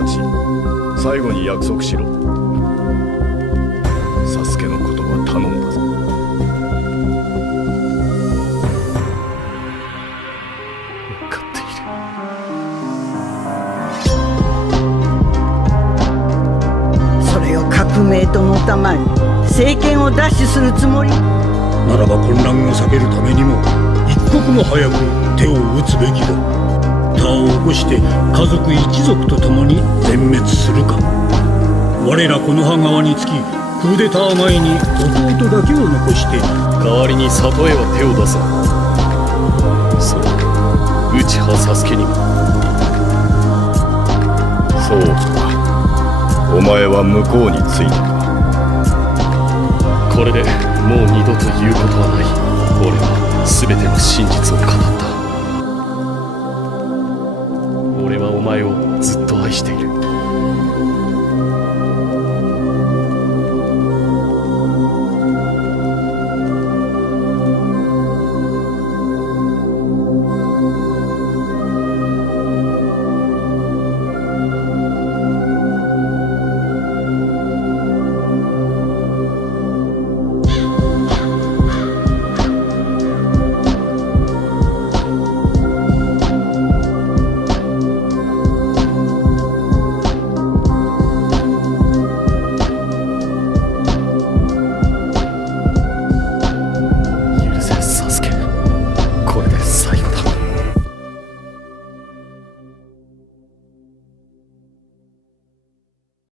立ち、最後に約束しろ。サスケのことは頼んだぞ。分かっている。それを革命とのたまに政権を奪取するつもりならば混乱を避けるためにも一刻も早く手を打つべきだ。他を起こして家族一族と共に全滅するか、我らこの葉側につきクーデター前に弟だけを残して代わりに里へは手を出さん。そう内葉サスケにも。そうか、お前は向こうについたか。これでもう二度と言うことはない。俺は全ての真実を語った。俺はお前をずっと愛している。